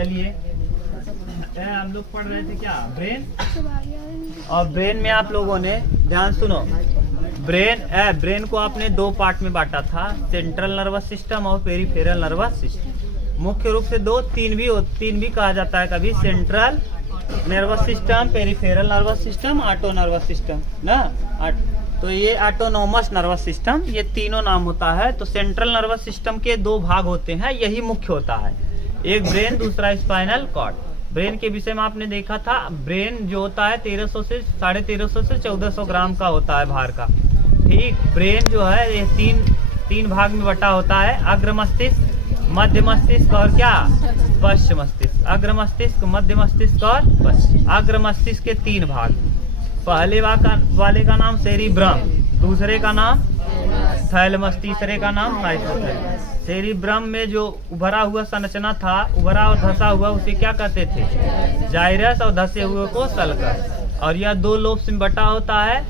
चलिए हम लोग पढ़ रहे थे क्या, ब्रेन। और ब्रेन में आप लोगों ने ध्यान सुनो, ब्रेन को आपने दो पार्ट में बांटा था, सेंट्रल नर्वस सिस्टम और पेरिफेरल नर्वस सिस्टम। मुख्य रूप से दो, तीन भी कहा जाता है कभी, central nervous system, peripheral nervous system, auto nervous system ना। तो ये ऑटोनोमस नर्वस सिस्टम, ये तीनों नाम होता है। तो सेंट्रल नर्वस सिस्टम के दो भाग होते हैं, यही मुख्य होता है, एक ब्रेन, दूसरा स्पाइनल कॉर्ड। ब्रेन के विषय में आपने देखा था, ब्रेन जो होता है 1300 से 1350 से 1400 ग्राम का होता है भार का। ठीक, ब्रेन जो है ये तीन भाग में बटा होता है, अग्र मस्तिष्क, मध्य मस्तिष्क और क्या, पश्च मस्तिष्क। अग्र मस्तिष्क, मध्य मस्तिष्क और पश्च। अग्र मस्तिष्क के तीन भाग, पहले वाले का नाम सेरिब्रम, दूसरे का नाम थैलेमस, तीसरे का नाम हाइपोथैलेमस। सेरिब्रम में जो उभरा हुआ संरचना था, उभरा और धसा हुआ, उसे क्या कहते थे, जाइरस, और धसे हुए को सल्कस। और यह दो लोब्स में बटा होता है,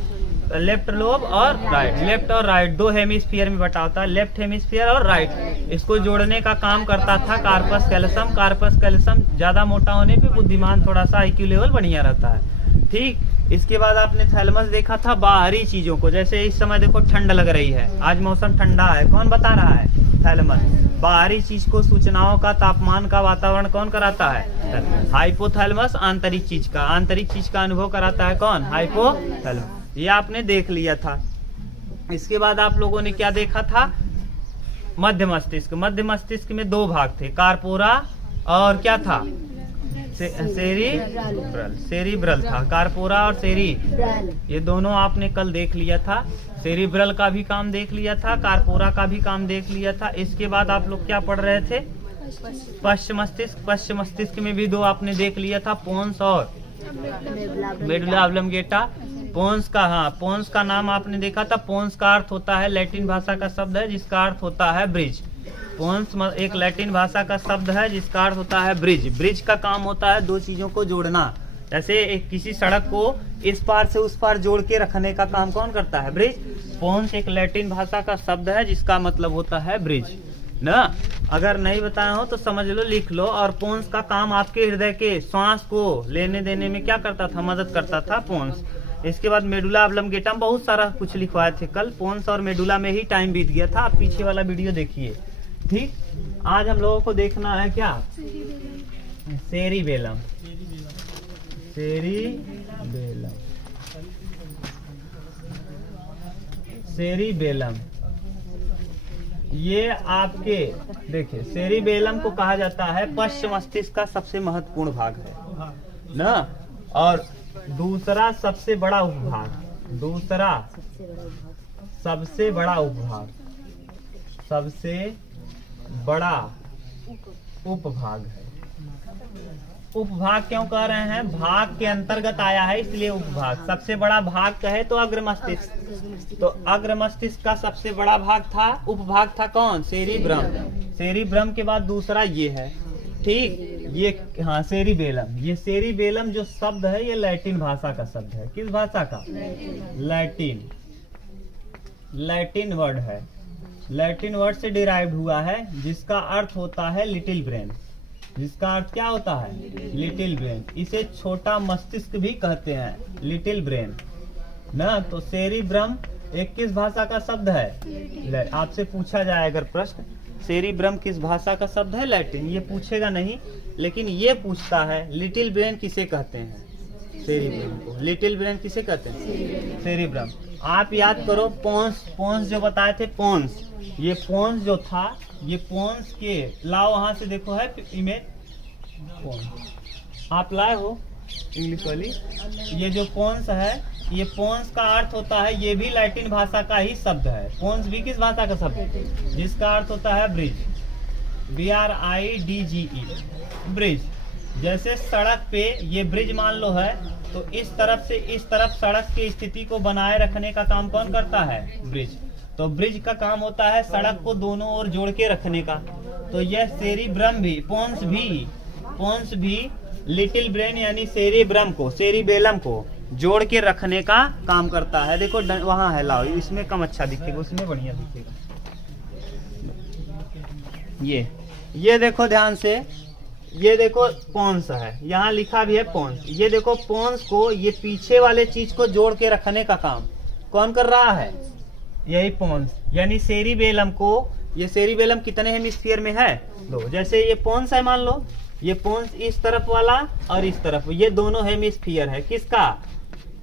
लेफ्ट लोब और राइट, लेफ्ट और राइट दो हेमिस्फीयर में बटा होता है, लेफ्ट हेमिस्फीयर और राइट। इसको जोड़ने का काम करता था कार्पस कैल्सम। कार्पस कैल्सम ज्यादा मोटा होने पे बुद्धिमान थोड़ा सा IQ लेवल बढ़िया रहता है। ठीक, इसके बाद आपने थैलेमस देखा था, बाहरी चीजों को, जैसे इस समय देखो ठंड लग रही है, आज मौसम ठंडा है, कौन बता रहा है, थैलेमस। बाहरी चीज को, सूचनाओं का, तापमान का, वातावरण कौन कराता है, हाइपोथैलेमस। आंतरिक चीज का अनुभव कराता है कौन, हाइपोथैलेमस। ये आपने देख लिया था। इसके बाद आप लोगों ने क्या देखा था, मध्य मस्तिष्क। मध्य मस्तिष्क में दो भाग थे, कार्पोरा और क्या था, सेरिब्रल था, कार्पोरा और सेरी, ये दोनों आपने कल देख लिया था। सेरिब्रल का भी काम देख लिया था, कार्पोरा का भी काम देख लिया था। इसके बाद आप लोग क्या पढ़ रहे थे, पश्च मस्तिष्क। पश्च मस्तिष्क में भी दो आपने देख लिया था, पोन्स और मेडुला ऑब्लंगेटा। पोन्स का नाम आपने देखा था। पोन्स का अर्थ होता है, लैटिन भाषा का शब्द है जिसका अर्थ होता है ब्रिज। पोन्स एक लैटिन भाषा का शब्द है जिसका अर्थ होता है ब्रिज। ब्रिज का काम होता है दो चीजों को जोड़ना, जैसे किसी सड़क को इस पार से उस पार जोड़ के रखने का काम कौन करता है, ब्रिज। पोन्स एक लैटिन भाषा का शब्द है जिसका मतलब होता है ब्रिज ना। अगर नहीं बताया हो तो समझ लो, लिख लो। और पोन्स का काम आपके हृदय के श्वास को लेने देने में क्या करता था, मदद करता था पोन्स। इसके बाद मेडुला ऑब्लंगेटा, बहुत सारा कुछ लिखवाए थे कल। पोन्स और मेडुला में ही टाइम बीत गया था, आप पीछे वाला वीडियो देखिए। ठीक, आज हम लोगों को देखना है क्या, सेरिबेलम। सेरिबेलम ये आपके देखिए, सेरिबेलम को कहा जाता है पश्च मस्तिष्क का सबसे महत्वपूर्ण भाग है ना। और दूसरा सबसे बड़ा उपभाग, सबसे बड़ा उपभाग है। उपभाग क्यों कह रहे हैं, भाग के अंतर्गत आया है इसलिए उपभाग। सबसे बड़ा भाग कहे तो अग्र मस्तिष्क, तो अग्र मस्तिष्क का सबसे बड़ा भाग था, उपभाग था कौन, सेरिब्रम। सेरिब्रम के बाद दूसरा ये है। ठीक, ये हाँ सेरिबेलम। ये सेरिबेलम जो शब्द है ये लैटिन भाषा का शब्द है। किस भाषा का, लैटिन वर्ड है। लैटिन वर्ड से डिराइव्ड हुआ है, जिसका अर्थ होता है लिटिल ब्रेन। जिसका अर्थ क्या होता है, लिटिल ब्रेन। इसे छोटा मस्तिष्क भी कहते हैं, लिटिल ब्रेन ना। तो सेरिब्रम एक किस भाषा का शब्द है, आपसे पूछा जाए अगर प्रश्न, सेरिब्रम किस भाषा का शब्द है, लैटिन। ये पूछेगा नहीं, लेकिन ये पूछता है लिटिल ब्रेन किसे कहते हैं, सेरिब्रम को। लिटिल ब्रेन किसे कहते हैं, सेरिब्रम। आप याद करो, पोन्स जो बताए थे, पोन्स, ये पोन्स जो था, ये पोन्स के लाओ, वहां से देखो है इमेज, पोन्स आप लाए हो इंग्लिश वाली। ये जो पोन्स है, ये पोन्स का अर्थ होता है, ये भी लैटिन भाषा का ही शब्द है। पोन्स भी किस भाषा का शब्द है, जिसका अर्थ होता है ब्रिज, BRIDGE, ब्रिज। जैसे सड़क पे ये ब्रिज मान लो है, तो इस तरफ से इस तरफ सड़क की स्थिति को बनाए रखने का काम कौन करता है, ब्रिज। तो ब्रिज का काम होता है सड़क को दोनों ओर जोड़ के रखने का। तो यह सेरिब्रम भी, पोन्स भी लिटिल ब्रेन यानी सेरिबेलम को जोड़ के रखने का काम करता है। देखो वहां है, लाओ, इसमें कम अच्छा दिखेगा, उसमें बढ़िया दिखेगा। ये देखो ध्यान से, ये देखो पोन्स है, यहाँ लिखा भी है पोन्स। ये देखो पोन्स को, ये पीछे वाले चीज को जोड़ के रखने का काम कौन कर रहा है? यही पोन्स। यानी सेरिबेलम को, ये सेरिबेलम कितने हेमिस्फीयर में है? 2। जैसे ये पोन्स है, मान लो ये पोन्स इस तरफ वाला और इस तरफ, ये दोनों हेमिस्फीयर है। किसका?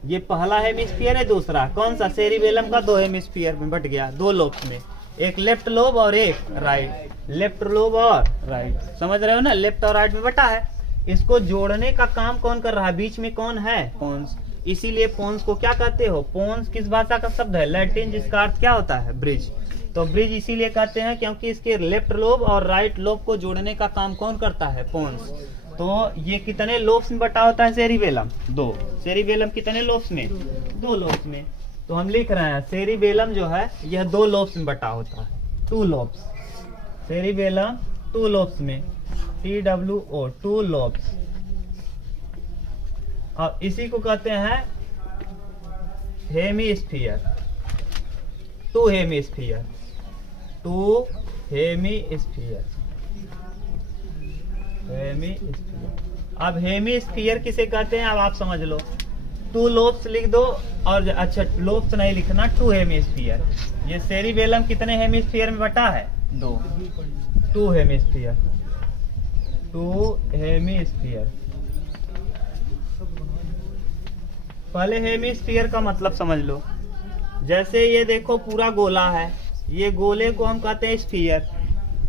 ये पहला हेमिस्फीयर है, दूसरा कौन सा? सेरिबेलम का 2 हेमिस्फीयर में बट गया, 2 लोब्स में, एक लेफ्ट लोब और एक राइट। लेफ्ट लोब और राइट, समझ रहे हो ना? लेफ्ट और राइट में बटा है। इसको जोड़ने का काम कौन कर रहा है? बीच में कौन है? पोन्स। इसीलिए पोन्स को क्या कहते हो? पोन्स किस भाषा का शब्द है? लैटिन, जिसका अर्थ क्या होता है? ब्रिज। तो ब्रिज इसीलिए कहते हैं क्योंकि इसके लेफ्ट लोब और राइट लोब को जोड़ने का काम कौन करता है? पोन्स। तो ये कितने लोब्स में बटा होता है सेरिबेलम? 2। सेरिबेलम कितने लोब्स में? 2 लोब्स में। तो हम लिख रहे हैं सेरिबेलम जो है यह 2 लोब्स में बटा होता है, 2 लोब्स। सेरिबेलम 2 लोब्स में, TWO, 2 लोब्स। और इसी को कहते हैं हेमिस्फीयर, 2 हेमिस्फीयर, 2 हेमिस्फीयर, हेमिस्फीयर। अब हेमिस्फीयर किसे कहते हैं अब आप समझ लो। 2 लोब्स लिख दो, और अच्छा लोब्स नहीं लिखना, 2 हेमिस्फीयर। ये सेरिबेलम कितने हेमिस्फीयर में बटा है? 2 हेमिस्फीयर, 2 हेमिस्फीयर। पहले हेमिस्फीयर का मतलब समझ लो। जैसे ये देखो पूरा गोला है, ये गोले को हम कहते हैं स्फीयर।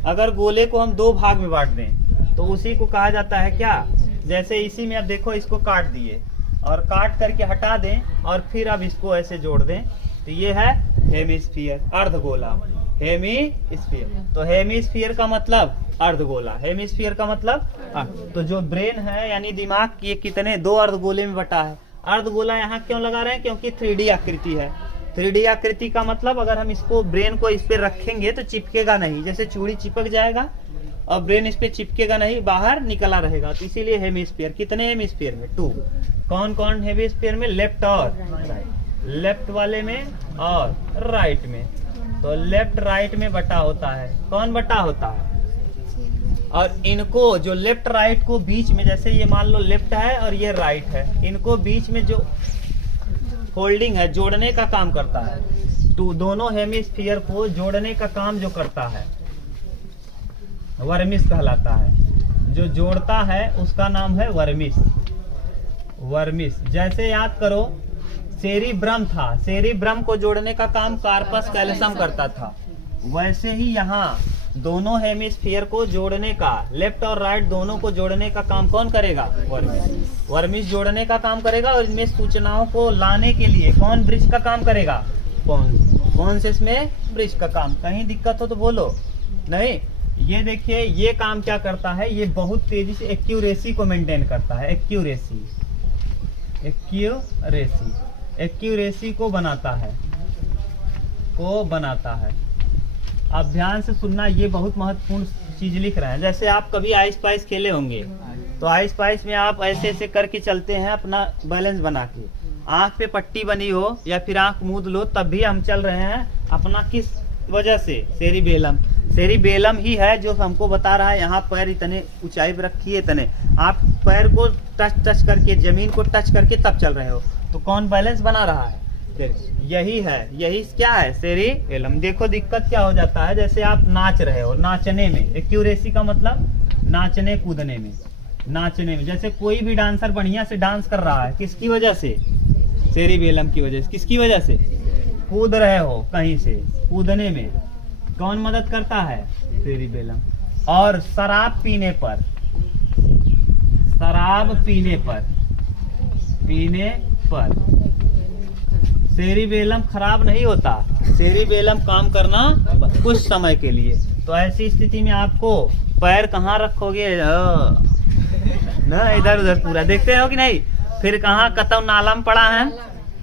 अगर गोले को हम 2 भाग में बांट दें तो उसी को कहा जाता है क्या? जैसे इसी में अब देखो इसको काट दिए और काट करके हटा दें और फिर अब इसको ऐसे जोड़ दें तो ये है हेमिस्फीयर, अर्धगोला, हेमिस्फीयर। तो हेमिस्फीयर का मतलब अर्धगोला, हेमिस्फीयर का मतलब तो जो ब्रेन है यानी दिमाग, ये कितने 2 अर्धगोले में बटा है। अर्धगोला यहाँ क्यों लगा रहे हैं? क्योंकि 3D आकृति है। 3D आकृति का मतलब अगर हम इसको ब्रेन को इस पे रखेंगे तो चिपकेगा नहीं, जैसे चूड़ी चिपक जाएगा और ब्रेन इस पे चिपकेगा नहीं, बाहर निकला रहेगा। तो इसीलिए हेमिस्फीयर। कितने हेमिस्फीयर में? 2। कौन कौन हेमिस्फीयर में? लेफ्ट और राइट। लेफ्ट वाले में और राइट में। तो लेफ्ट राइट में बटा होता है। कौन बटा होता है? और इनको जो लेफ्ट राइट को बीच में, जैसे ये मान लो लेफ्ट है और ये राइट है, इनको बीच में जो फोल्डिंग है, जोड़ने का काम करता है। तो दोनों हेमिस्फीयर को जोड़ने का काम जो करता है वर्मिस कहलाता है। जो जोड़ता है उसका नाम है वर्मिस, वर्मिस। जैसे याद करो सेरिब्रम था, सेरिब्रम को जोड़ने का काम कार्पस कैल्शियम करता था। वैसे ही यहाँ दोनों हेमिस्फीयर को जोड़ने का, लेफ्ट और राइट दोनों को जोड़ने का काम कौन करेगा? वर्मिस। वर्मिस जोड़ने का काम करेगा और इनमें सूचनाओं को लाने के लिए कौन ब्रिज का काम करेगा? कौन से इसमें ब्रिज का काम। कहीं दिक्कत हो तो बोलो। नहीं, ये देखिए ये काम क्या करता है, ये बहुत तेजी से एक्यूरेसी को मेंटेन करता है। एक्यूरेसी, एक्यूरेसी, एक्यूरेसी को बनाता है, आप ध्यान से सुनना, ये बहुत महत्वपूर्ण चीज लिख रहे हैं। जैसे आप कभी आइस पाइस खेले होंगे तो आइस पाइस में आप ऐसे ऐसे करके चलते हैं अपना बैलेंस बना के, आंख पे पट्टी बनी हो या फिर आंख मूंद लो तब भी हम चल रहे हैं अपना, किस वजह से? सेरिबेलम। सेरिबेलम ही है जो हमको बता रहा है यहाँ पैर इतने ऊंचाई पे रखिए, इतने आप पैर को टच करके, जमीन को टच करके तब चल रहे हो। तो कौन बैलेंस बना रहा है? यही है, यही क्या है? सेरिबेलम। देखो दिक्कत क्या हो जाता है, जैसे आप नाच रहे हो, नाचने में एक्यूरेसी का मतलब नाचने कूदने में, नाचने में। जैसे कोई भी डांसर बढ़िया से डांस कर रहा है, किसकी वजह से? सेरिबेलम की वजह से। किसकी वजह से? कूद रहे हो कहीं से, कूदने में कौन मदद करता है? सेरिबेलम। और शराब पीने पर, शराब पीने पर सेरिबेलम खराब नहीं होता, सेरिबेलम काम करना कुछ समय के लिए। तो ऐसी स्थिति में आपको पैर कहाँ रखोगे? ना इधर उधर पूरा देखते हो कि नहीं? फिर कहाँ कतौ नाला में पड़ा है,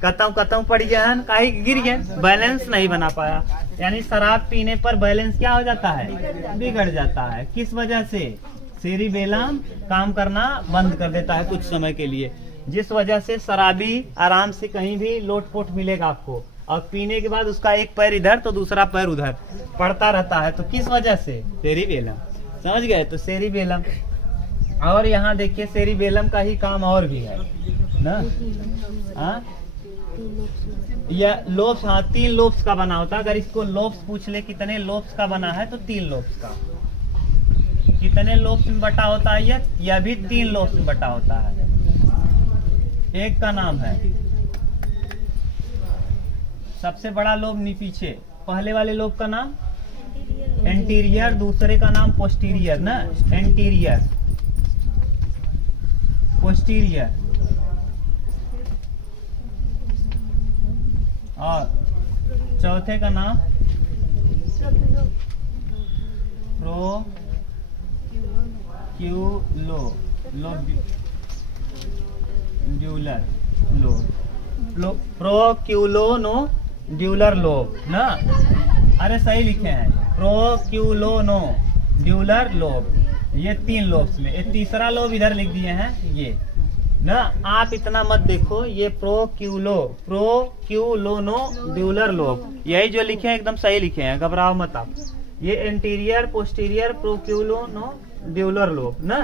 कतौ पड़ गया है, कहीं गिर गए, बैलेंस नहीं बना पाया। यानी शराब पीने पर बैलेंस क्या हो जाता है? बिगड़ जाता है। किस वजह से? सेरिबेलम काम करना बंद कर देता है कुछ समय के लिए, जिस वजह से शराबी आराम से कहीं भी लोटपोट मिलेगा आपको, और पीने के बाद उसका एक पैर इधर तो दूसरा पैर उधर पड़ता रहता है। तो किस वजह से? सेरिबेलम। समझ गए? तो सेरिबेलम और यहाँ देखिए सेरिबेलम का ही काम और भी है ना। हाँ यह लोब्स, हाँ 3 लोब्स का बना होता है। अगर इसको लोब्स पूछ ले कितने लोब्स का बना है तो 3 लोब्स का। कितने लोब्स में बटा होता है यह भी 3 लोब्स में बटा होता है। एक का नाम है सबसे बड़ा लोब पीछे, पहले वाले लोब का नाम एंटीरियर, दूसरे का नाम पोस्टीरियर ना, एंटीरियर पोस्टीरियर, और चौथे का नाम प्रोक्यूलो ड्यूलर लोब, प्रोक्यूलोनो ड्यूलर लोब ना। अरे सही लिखे हैं, प्रोक्यूलोनो ड्यूलर लोब। ये 3 लोब्स में, ये तीसरा लोब इधर लिख दिए हैं ये ना। आप इतना मत देखो, ये प्रोक्यूलोनो ड्यूलर लोब, यही जो लिखे हैं एकदम सही लिखे हैं, घबराओ मत आप। ये एंटीरियर पोस्टीरियर प्रोक्यूलोनो ड्यूलर लोब ना।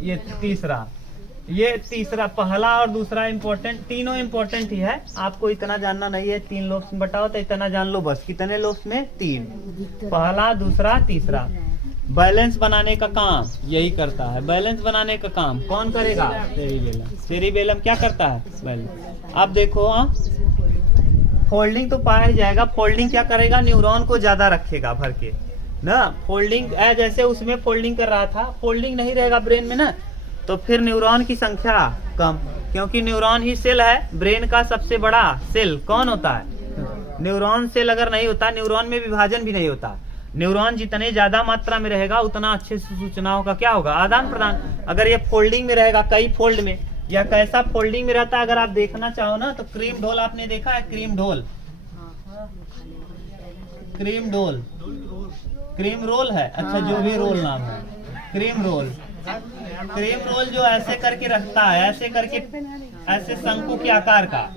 ये तीसरा, पहला और दूसरा इम्पोर्टेंट, तीनों इम्पोर्टेंट ही है। आपको इतना जानना नहीं है 3 लोब्स में बटा हो तो इतना जान लो बस। कितने लोब्स में? 3, पहला दूसरा तीसरा। बैलेंस बनाने का काम यही करता है। बैलेंस बनाने का काम कौन करेगा? सेरिबेलम। सेरिबेलम क्या करता है? बैलेंस। अब देखो फोल्डिंग तो पाया जाएगा। फोल्डिंग क्या करेगा? न्यूरॉन को ज्यादा रखेगा भर के ना। फोल्डिंग जैसे उसमें फोल्डिंग कर रहा था, फोल्डिंग नहीं रहेगा ब्रेन में ना, तो फिर न्यूरॉन की संख्या कम, क्योंकि न्यूरॉन ही सेल है। ब्रेन का सबसे बड़ा सेल कौन होता है? न्यूरॉन। सेल अगर नहीं होता, न्यूरॉन में विभाजन भी नहीं होता। न्यूरॉन जितने ज्यादा मात्रा में रहेगा उतना अच्छे से सूचनाओं का क्या होगा? आदान प्रदान। अगर ये फोल्डिंग में रहेगा, कई फोल्ड में, या कैसा फोल्डिंग में रहता है अगर आप देखना चाहो ना तो क्रीम ढोल आपने देखा है? क्रीम ढोल, क्रीम ढोल, क्रीम रोल है, अच्छा जो भी रोल नाम है, क्रीम रोल। क्रीम रोल जो ऐसे करके रखता है, ऐसे करके, ऐसे शंकु के आकार का,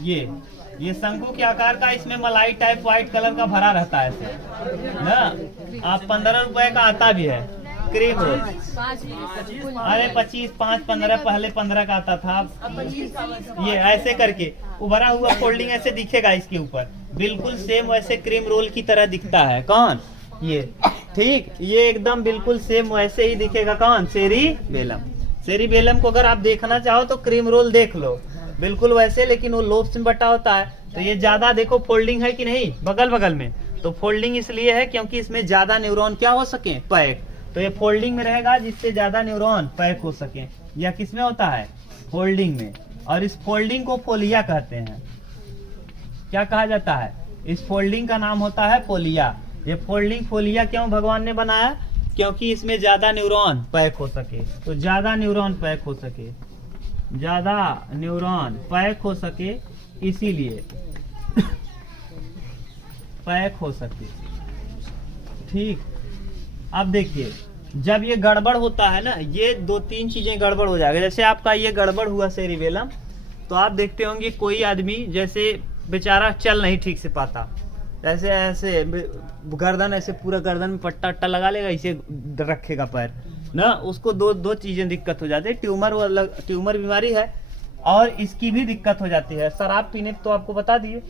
ये शंकु के आकार का, इसमें मलाई टाइप व्हाइट कलर का भरा रहता है ऐसे ना। आप 15 रुपए का आता भी है क्रीम रोल। अरे 25, 5, 15, पहले 15 का आता था। ये ऐसे करके उभरा हुआ फोल्डिंग ऐसे दिखेगा इसके ऊपर, बिल्कुल सेम वैसे क्रीम रोल की तरह दिखता है। कौन? ये, ठीक, ये एकदम बिल्कुल सेम वैसे ही दिखेगा। कौन? सेरिबेलम। सेरिबेलम को अगर आप देखना चाहो तो क्रीम रोल देख लो, बिल्कुल वैसे, लेकिन वो लोब्स में बटा होता है। तो ये ज्यादा देखो फोल्डिंग है कि नहीं, बगल बगल में। तो फोल्डिंग इसलिए है क्योंकि इसमें ज्यादा न्यूरॉन क्या हो सके? पैक। तो ये फोल्डिंग में रहेगा जिससे ज्यादा न्यूरॉन पैक हो सके। यह किसमें होता है? फोल्डिंग में। और इस फोल्डिंग को फोलिया कहते हैं। क्या कहा जाता है? इस फोल्डिंग का नाम होता है फोलिया। ये फोल्डिंग फोलिया क्यों भगवान ने बनाया? क्योंकि इसमें ज्यादा न्यूरॉन पैक हो सके। तो ज्यादा न्यूरॉन पैक हो सके, ज्यादा न्यूरॉन पैक हो सके, इसीलिए पैक हो सके। ठीक, अब देखिए जब ये गड़बड़ होता है ना, ये 2-3 चीजें गड़बड़ हो जाएगा। जैसे आपका ये गड़बड़ हुआ सेरिबेलम, तो आप देखते होंगे कोई आदमी जैसे बेचारा चल नहीं ठीक से पाता, ऐसे ऐसे गर्दन, ऐसे पूरा गर्दन में पट्टा अट्टा लगा लेगा, इसे रखेगा पैर ना। उसको दो चीजें दिक्कत हो जाती है। ट्यूमर बीमारी है और इसकी भी दिक्कत हो जाती है। शराब पीने तो आपको बता दिए,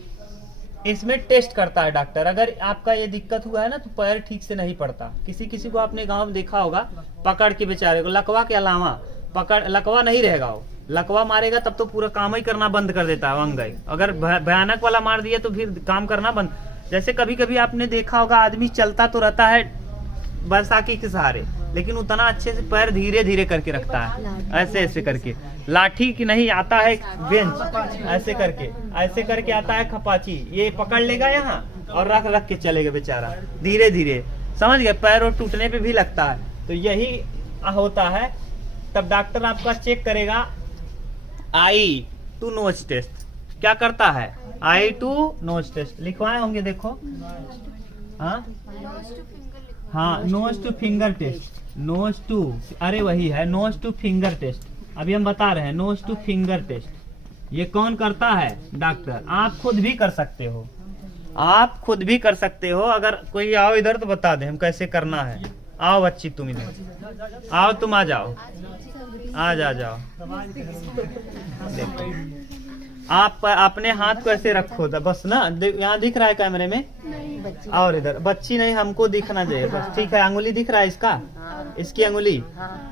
इसमें टेस्ट करता है डॉक्टर। अगर आपका ये दिक्कत हुआ है ना तो पैर ठीक से नहीं पड़ता। किसी को आपने गांव में देखा होगा, पकड़ के बेचारे को, लकवा के अलावा पकड़, लकवा नहीं रहेगा, वो लकवा मारेगा तब तो पूरा काम ही करना बंद कर देता है अंग। अगर भयानक वाला मार दिया तो फिर काम करना बंद। जैसे कभी कभी आपने देखा होगा आदमी चलता तो रहता है बैसाखी के सहारे, लेकिन उतना अच्छे से पैर धीरे धीरे करके रखता है, ऐसे ऐसे करके। लाठी की नहीं, आता है बेंच, ऐसे करके आता है खपाची, ये पकड़ लेगा यहाँ और रख के चलेगा बेचारा धीरे धीरे, समझ गए? पैर और टूटने पे भी लगता है। तो यही होता है। तब डॉक्टर आपका चेक करेगा आई टू नोज टेस्ट। क्या करता है? आई टू नोज टेस्ट लिखवाए होंगे, देखो। हाँ, nose to finger test, nose to, अरे वही है नोज टू फिंगर टेस्ट। अभी हम बता रहे हैं नोज टू फिंगर टेस्ट। ये कौन करता है? डॉक्टर। आप खुद भी कर सकते हो, आप खुद भी कर सकते हो। अगर कोई आओ इधर तो बता दे हम कैसे करना है। आओ बच्ची तुम इधर आओ, तुम आ जाओ, आ जाओ। देखो आप अपने हाथ को ऐसे रखो बस ना, यहाँ दिख रहा है कैमरे में? और इधर बच्ची नहीं, हमको दिखना चाहिए बस, ठीक है। अंगुली दिख रहा है इसका? इसकी अंगुली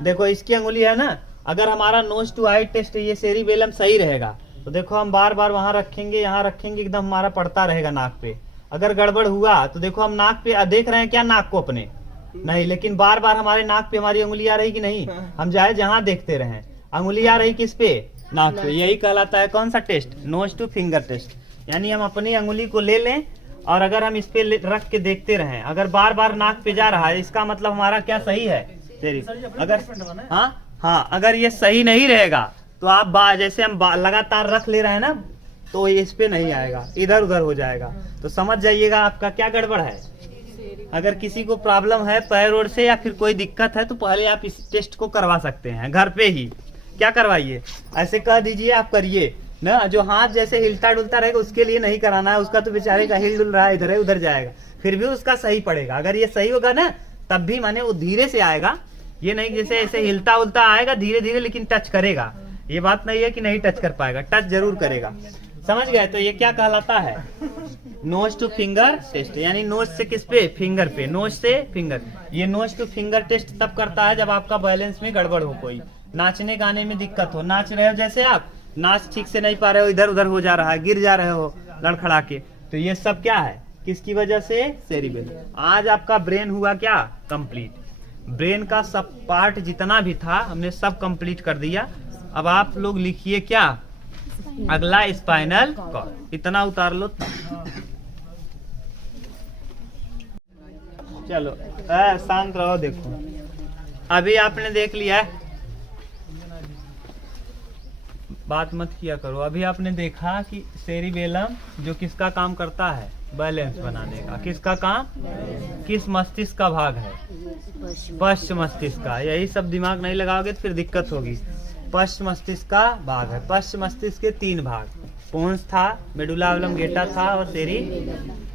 देखो, इसकी अंगुली है ना। अगर हमारा नोज टू आई टेस्ट ये सेरिबेलम सही रहेगा तो देखो हम बार बार वहां रखेंगे, यहाँ रखेंगे, एकदम हमारा पड़ता रहेगा नाक पे। अगर गड़बड़ हुआ तो देखो हम नाक पे देख रहे हैं क्या, नाक को अपने नहीं, लेकिन बार बार हमारे नाक पे हमारी अंगुली आ रही कि नहीं? हम जाए जहाँ देखते रहे, अंगुली आ रही किस पे? नाक पे। यही कहलाता है कौन सा test? Nose to finger test. यानी हम अपनी अंगुली को ले लें और अगर हम इस पे रख के देखते रहें, अगर बार बार नाक पे जा रहा है इसका मतलब हमारा क्या सही है? अगर हाँ, अगर ये सही नहीं रहेगा तो आप जैसे हम लगातार रख ले रहे हैं ना, तो इस पे नहीं आएगा, इधर उधर हो जाएगा। तो समझ जाइएगा आपका क्या गड़बड़ है। अगर किसी को प्रॉब्लम है पैर ओर से या फिर कोई दिक्कत है तो पहले आप इस टेस्ट को करवा सकते हैं घर पे ही। क्या करवाइए? ऐसे कह दीजिए आप करिए ना, जो हाथ जैसे हिलता डुलता रहेगा उसके लिए नहीं कराना है, उसका तो बेचारे का हिल डुल रहा है, इधर है उधर जाएगा, फिर भी उसका सही पड़ेगा। अगर ये सही होगा ना तब भी माने वो धीरे से आएगा, ये नहीं जैसे ऐसे हिलता उलता आएगा धीरे धीरे, लेकिन टच करेगा। ये बात नहीं है कि नहीं टच कर पाएगा, टच जरूर करेगा। समझ गए? तो ये क्या कहलाता है? Nose to finger test. यानी नोज से किस पे? फिंगर पे। नोज से फिंगर। ये नोज टू फिंगर टेस्ट तब करता है जब आपका बैलेंस में गड़बड़ हो, कोई नाचने गाने में दिक्कत हो, नाच रहे हो जैसे आप नाच ठीक से नहीं पा रहे हो, इधर उधर हो जा रहा है, गिर जा रहे हो लड़खड़ा के, तो ये सब क्या है? किसकी वजह से? सेरिबेलम। आज आपका ब्रेन हुआ क्या? कंप्लीट। ब्रेन का सब पार्ट जितना भी था हमने सब कंप्लीट कर दिया। अब आप लोग लिखिए क्या? अगला स्पाइनल कॉर्ड। इतना उतार लो। चलो शांत रहो। देखो अभी आपने देख लिया, बात मत किया करो। अभी आपने देखा कि सेरिबेलम जो किसका काम करता है? बैलेंस बनाने का। किसका काम? किस मस्तिष्क का भाग है? पश्च मस्तिष्क का। यही सब दिमाग नहीं लगाओगे तो फिर दिक्कत होगी। पश्च मस्तिष्क का भाग है। पश्च मस्तिष्क के 3 भाग, पोन्स था, मेडुला ऑब्लोंगेटा था और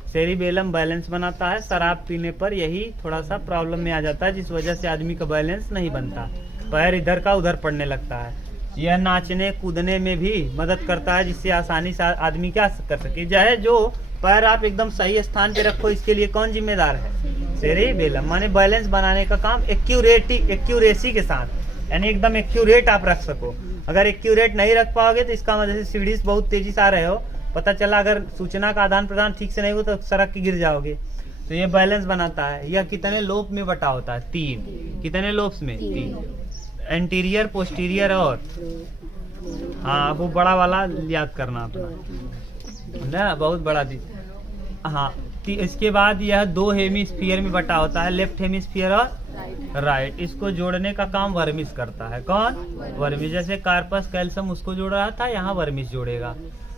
सेरिबेलम बैलेंस बनाता है। शराब पीने पर यही थोड़ा सा प्रॉब्लम में आ जाता है, जिस वजह से आदमी का बैलेंस नहीं बनता, पैर इधर का उधर पड़ने लगता है। यह नाचने कूदने में भी मदद करता है, जिससे आसानी से आदमी क्या कर सके। चाहे जो पैर आप एकदम सही स्थान पे रखो, इसके लिए कौन जिम्मेदार है? सेरिबेलम। माने बैलेंस बनाने का काम एक्यूरेसी के साथ, यानी एकदम एक्यूरेट आप रख सको। अगर एक्यूरेट नहीं रख पाओगे तो इसका मतलब सीढ़ी से बहुत तेजी से आ रहे हो, पता चला अगर सूचना का आदान प्रदान ठीक से नहीं हो तो सड़क के गिर जाओगे। तो ये बैलेंस बनाता है। यह कितने लोब में बटा होता है? 3। कितने लोब्स में? 3। एंटीरियर, पोस्टीरियर और हाँ वो बड़ा वाला याद करना अपना ना, बहुत बड़ा दी। हाँ इसके बाद यह 2 हेमिस्फीयर में बटा होता है, लेफ्ट हेमिस्फीयर और राइट। इसको जोड़ने का काम वर्मिस करता है। कौन? वर्मिस। जैसे कार्पस कैल्शियम उसको जोड़ रहा था, यहाँ वर्मिस जोड़ेगा।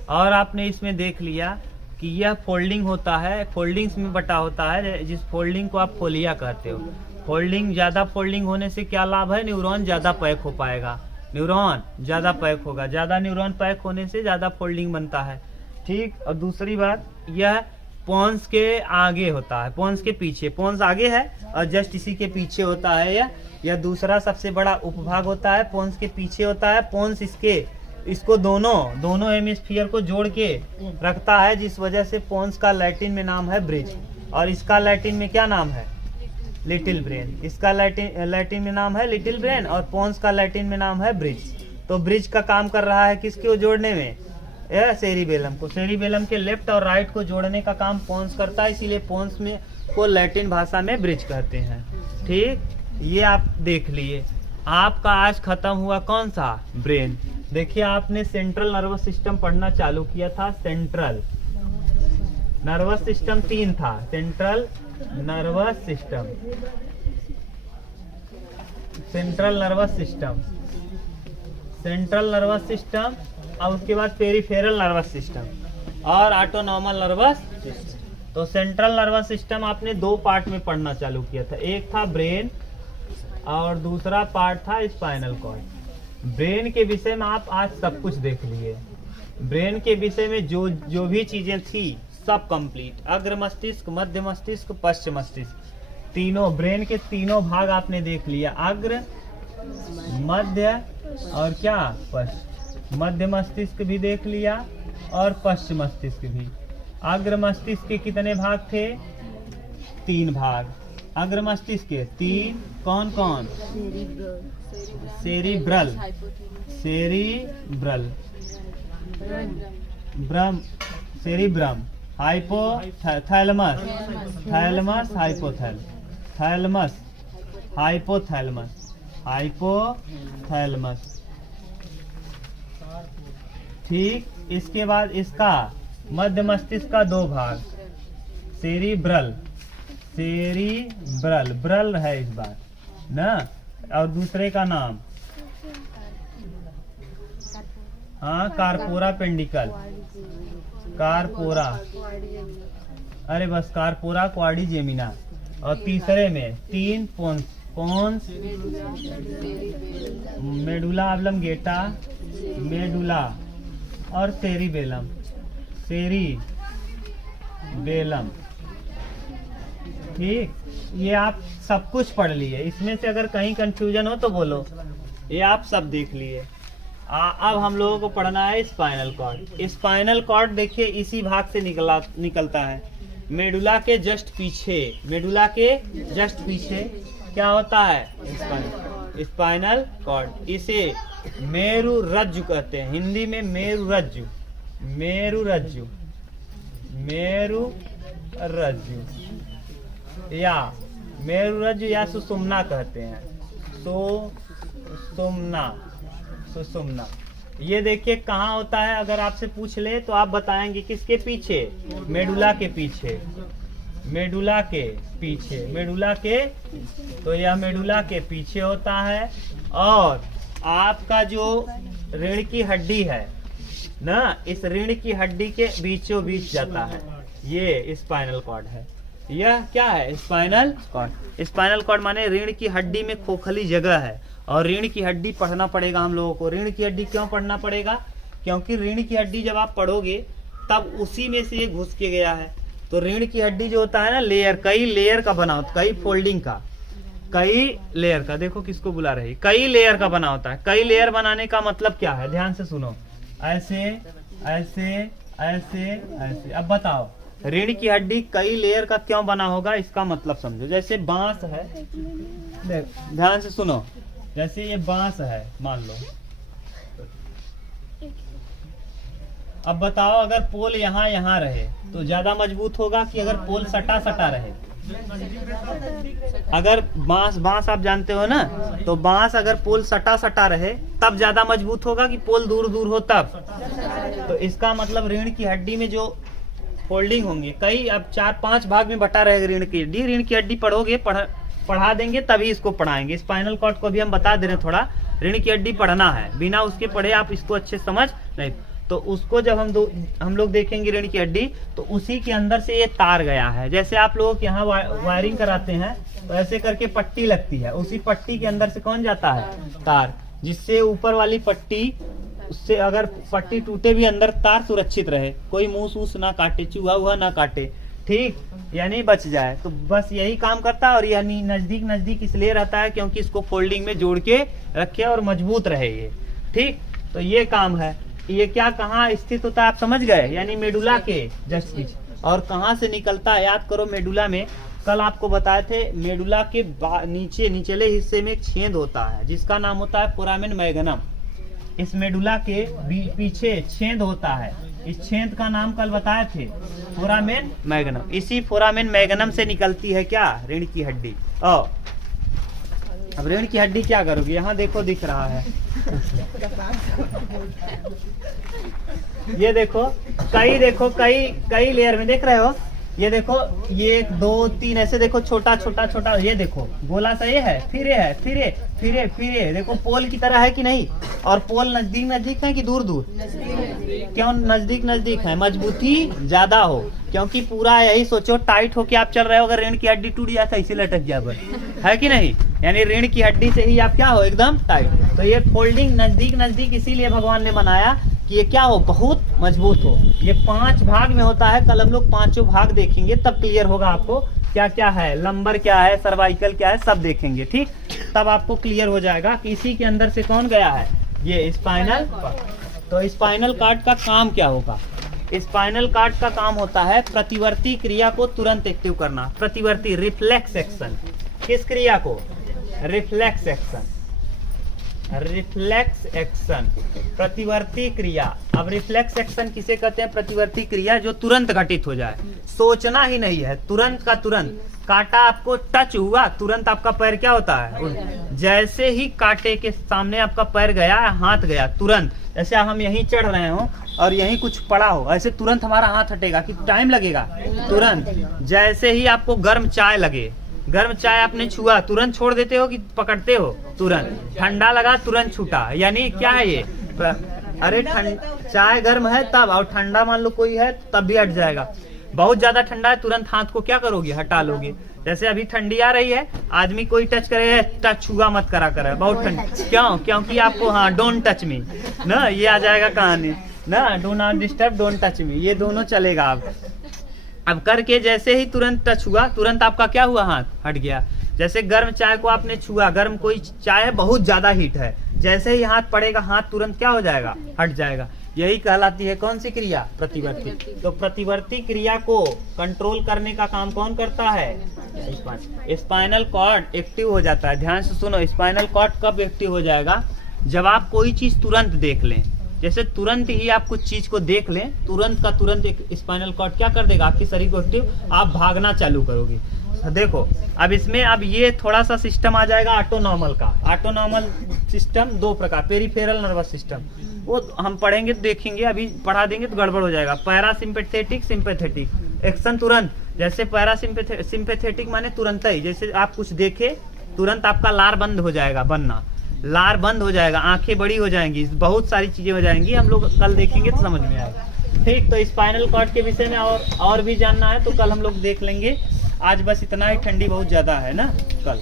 और आपने इसमें देख लिया कि यह फोल्डिंग होता है, फोल्डिंग्स में बटा होता है, जिस फोल्डिंग को आप फोलिया कहते हो। फोल्डिंग, ज्यादा फोल्डिंग होने से क्या लाभ है? न्यूरॉन ज्यादा पैक हो पाएगा, न्यूरॉन ज्यादा पैक होगा, ज्यादा न्यूरॉन पैक होने से ज्यादा फोल्डिंग बनता है। ठीक। और दूसरी बात, यह पोन्स के आगे होता है, पोन्स के पीछे। पोन्स आगे है और जस्ट इसी के पीछे होता है यह दूसरा सबसे बड़ा उपभाग होता है, पोन्स के पीछे होता है। पोन्स इसको दोनों हेमिस्फीयर को जोड़ के रखता है, जिस वजह से पोन्स का लैटिन में नाम है ब्रिज, और इसका लैटिन में क्या नाम है? Little brain. इसका लैटिन में नाम है लिटिल ब्रेन और पोन्स का लैटिन में नाम है ब्रिज। तो ब्रिज का काम कर रहा है किसको जोड़ने में? सेरिबेलम को। सेरिबेलम के लेफ्ट और राइट को जोड़ने का काम पोन्स करता है, इसीलिए पोन्स में को लैटिन भाषा में ब्रिज कहते हैं। ठीक, ये आप देख लिए। आपका आज खत्म हुआ कौन सा? ब्रेन। देखिए आपने सेंट्रल नर्वस सिस्टम पढ़ना चालू किया था। सेंट्रल नर्वस सिस्टम 3 था। Central nervous system, central nervous system, central nervous system, और उसके बाद पेरिफेरल नर्वस सिस्टम और ऑटोनॉमल नर्वस सिस्टम। तो सेंट्रल नर्वस सिस्टम आपने 2 पार्ट में पढ़ना चालू किया था, एक था ब्रेन और दूसरा पार्ट था स्पाइनल कॉर्ड। ब्रेन के विषय में आप आज सब कुछ देख लिए। ब्रेन के विषय में जो भी चीजें थी सब कंप्लीट। अग्र मस्तिष्क, मध्य मस्तिष्क, पश्च मस्तिष्क, तीनों ब्रेन के तीनों भाग आपने देख लिया, अग्र, मध्य और क्या पश्च। मध्य मस्तिष्क भी देख लिया और पश्च मस्तिष्क भी। अग्र मस्तिष्क के कितने भाग थे? 3 भाग। अग्र मस्तिष्क के 3 कौन कौन? सेरिब्रल, सेरिब्रल, ब्रम, cerebrum, hypothalamus, thalamus, hypothalamus, thalamus, hypothalamus, hypothalamus. ठीक, इसके बाद इसका मध्य मस्तिष्क का 2 भाग, सेरिब्रल, सेरिब्रल, ब्रल है इस बार ना, और दूसरे का नाम हाँ कारपोरा पेंडिकल, कारपोरा, अरे बस कारपोरा क्वाड्रिजेमिना। और तीसरे में 3 pons, pons, medulla oblongata, medulla और सेरिबेलम, सेरिबेलम। ठीक, ये आप सब कुछ पढ़ लिए। इसमें से अगर कहीं कंफ्यूजन हो तो बोलो। ये आप सब देख लिए। अब हम लोगों को पढ़ना है स्पाइनल कॉर्ड। स्पाइनल कॉर्ड देखिए इसी भाग से निकलता है, मेडुला के जस्ट पीछे। मेडुला के जस्ट पीछे क्या होता है? Spinal cord. इसे मेरुरज्जु कहते हैं, हिंदी में मेरुरज्जु, मेरुरज्जु, मेरुरज्जु या मेरुरज्जु या सुषुम्ना कहते हैं, सुषुम्ना, सुषुम्ना। ये देखिए कहाँ होता है, अगर आपसे पूछ ले तो आप बताएंगे किसके पीछे? मेडुला के पीछे, मेडुला के पीछे, मेडुला के, तो यह मेडुला के पीछे होता है। और आपका जो रीढ़ की हड्डी है ना, इस रीढ़ की हड्डी के बीचों बीच जाता है, ये स्पाइनल कॉर्ड है। यह क्या है? Spinal cord. स्पाइनल कॉर्ड माने रीढ़ की हड्डी में खोखली जगह है, और रीढ़ की हड्डी पढ़ना पड़ेगा हम लोगों को। रीढ़ की हड्डी क्यों पढ़ना पड़ेगा? क्योंकि रीढ़ की हड्डी जब आप पढ़ोगे तब उसी में से ये घुस के गया है। तो रीढ़ की हड्डी जो होता है ना, लेयर, कई लेयर का बना होता है, कई फोल्डिंग का, कई लेयर का। देखो किसको बुला रही, कई लेयर का बना होता है। कई लेयर बनाने का मतलब क्या है? ध्यान से सुनो, ऐसे ऐसे ऐसे ऐसे। अब बताओ रीढ़ की हड्डी कई लेयर का क्यों बना होगा, इसका मतलब समझो। जैसे बांस है, ध्यान से सुनो, जैसे ये बांस है मान लो। अब बताओ अगर पोल यहाँ यहाँ रहे तो ज्यादा मजबूत होगा कि अगर पोल सटा सटा रहे? अगर बांस आप जानते हो ना, तो बांस अगर पोल सटा सटा रहे तब ज्यादा मजबूत होगा कि पोल दूर दूर हो तब? तो इसका मतलब रीढ़ की हड्डी में जो फोल्डिंग होंगे कई, अब 4-5 भाग में बटा रहेगा रीढ़ की हड्डी। रीढ़ की हड्डी पढ़ोगे, पढ़ा देंगे तभी इसको पढ़ाएंगे। स्पाइनल कॉर्ड को भी हम बता दे रहे हैं थोड़ा, रीढ़ की हड्डी पढ़ना है, बिना उसके पढ़े आप इसको अच्छे समझ नहीं। तो उसको जब हम लोग देखेंगे रीढ़ की हड्डी, तो उसी के अंदर से ये तार गया है। जैसे आप लोग यहाँ वायरिंग कराते हैं तो ऐसे करके पट्टी लगती है, उसी पट्टी के अंदर से कौन जाता है? तार, जिससे ऊपर वाली पट्टी, उससे अगर पट्टी टूटे भी अंदर तार सुरक्षित रहे, कोई मूस ना काटे, चूहा हुआ ना काटे, ठीक, यानी बच जाए। तो बस यही काम करता है। और यानी नजदीक नजदीक इसलिए रहता है क्योंकि इसको फोल्डिंग में जोड़ के रखे और मजबूत रहे ये, ठीक। तो ये काम है। ये क्या कहाँ स्थित होता है आप समझ गए? यानी मेडुला के जस्ट पीछे। और कहाँ से निकलता है याद करो, मेडुला में कल आपको बताए थे, मेडुला के नीचे निचले हिस्से में एक छेद होता है जिसका नाम होता है फोरामेन मैग्नम। इस मेडुला के पीछे छेद होता है, इस छेद का नाम कल बताए थे फोरामेन मैग्नम। इसी फोरामेन मैग्नम से निकलती है क्या? रीढ़ की हड्डी। अब रीढ़ की हड्डी क्या करोगे? यहाँ देखो दिख रहा है ये देखो कई लेयर में देख रहे हो। ये देखो, ये 1 2 3 ऐसे देखो, छोटा छोटा छोटा। ये देखो गोला सा ये है, फिर ये है, फिर ये देखो पोल की तरह है कि नहीं? और पोल नजदीक नजदीक है कि दूर दूर? क्यों नजदीक नजदीक है? मजबूती ज्यादा हो, क्योंकि पूरा यही सोचो टाइट होके आप चल रहे हो। अगर रीढ़ की हड्डी टूट जाए ऐसे लटक जाए, है कि नहीं? यानी रीढ़ की हड्डी से ही आप क्या हो? एकदम टाइट। तो ये फोल्डिंग नजदीक नजदीक इसीलिए भगवान ने बनाया कि ये क्या हो, बहुत मजबूत हो। ये 5 भाग में होता है, कल हम लोग 5 भाग देखेंगे, तब क्लियर होगा आपको क्या क्या है, लंबर क्या है, सर्वाइकल क्या है, सब देखेंगे, ठीक। तब आपको क्लियर हो जाएगा कि इसी के अंदर से कौन गया है, ये स्पाइनल। तो स्पाइनल कॉर्ड का काम क्या होगा, स्पाइनल कॉर्ड का काम होता है प्रतिवर्ती क्रिया को तुरंत एक्टिव करना। प्रतिवर्ती, रिफ्लेक्स एक्शन। किस क्रिया को, रिफ्लेक्स एक्शन, रिफ्लेक्स एक्शन, प्रतिवर्ती क्रिया। अब रिफ्लेक्स एक्शन किसे कहते हैं, प्रतिवर्ती क्रिया जो तुरंत घटित हो जाए, सोचना ही नहीं है, तुरंत का तुरंत। कांटा आपको टच हुआ, तुरंत आपका पैर क्या होता है, जैसे ही कांटे के सामने आपका पैर गया, हाथ गया, तुरंत। जैसे हम यहीं चढ़ रहे हो और यहीं कुछ पड़ा हो, ऐसे तुरंत हमारा हाथ हटेगा कि टाइम लगेगा, तुरंत। जैसे ही आपको गर्म चाय लगे, गर्म चाय आपने छुआ, तुरंत छोड़ देते हो कि पकड़ते हो, तुरंत। ठंडा लगा, तुरंत छूटा, यानी क्या है ये, अरे चाय गर्म है तब, और ठंडा मान लो कोई है तब भी हट जाएगा। बहुत ज्यादा ठंडा है, तुरंत हाथ को क्या करोगे, हटा लोगे। जैसे अभी ठंडी आ रही है, आदमी कोई टच करे, टच छुआ मत करा करे, बहुत ठंड, क्यों, क्योंकि आपको, हाँ, डोंट टच मी ना, ये आ जाएगा कहानी ना, do not disturb, don't touch me, ये दोनों चलेगा। अब करके जैसे ही तुरंत टच हुआ, तुरंत आपका क्या हुआ, हाथ हट गया। जैसे गर्म चाय को आपने छुआ, गर्म कोई चाय है, बहुत ज्यादा हीट है, जैसे ही हाथ पड़ेगा, हाथ तुरंत क्या हो जाएगा, हट जाएगा। यही कहलाती है कौन सी क्रिया, प्रतिवर्ती। तो प्रतिवर्ती क्रिया को कंट्रोल करने का काम कौन करता है, स्पाइनल कॉर्ड एक्टिव हो जाता है। ध्यान से सुनो, स्पाइनल कॉर्ड कब एक्टिव हो जाएगा, जब आप कोई चीज तुरंत देख लें। जैसे तुरंत ही आप कुछ चीज को देख लें, तुरंत का तुरंत एक स्पाइनल कॉर्ड क्या कर देगा, आपके शरीर को एक्टिव, आप भागना चालू करोगे। देखो अब इसमें, अब ये थोड़ा सा सिस्टम आ जाएगा ऑटोनॉमल का। ऑटोनॉमल सिस्टम 2 प्रकार, पेरिफेरल नर्वस सिस्टम, वो हम पढ़ेंगे तो देखेंगे, अभी पढ़ा देंगे तो गड़बड़ हो जाएगा। Parasympathetic, sympathetic. एक्शन तुरंत, जैसे पैरासिम्पैथेटिक माने तुरंत ही, जैसे आप कुछ देखे, तुरंत आपका लार बंद हो जाएगा बनना, लार बंद हो जाएगा, आंखें बड़ी हो जाएंगी, बहुत सारी चीजें हो जाएंगी, हम लोग कल देखेंगे तो समझ में आएगा, ठीक। तो स्पाइनल कॉर्ड के विषय में और भी जानना है तो कल हम लोग देख लेंगे। आज बस इतना ही, ठंडी बहुत ज्यादा है ना, कल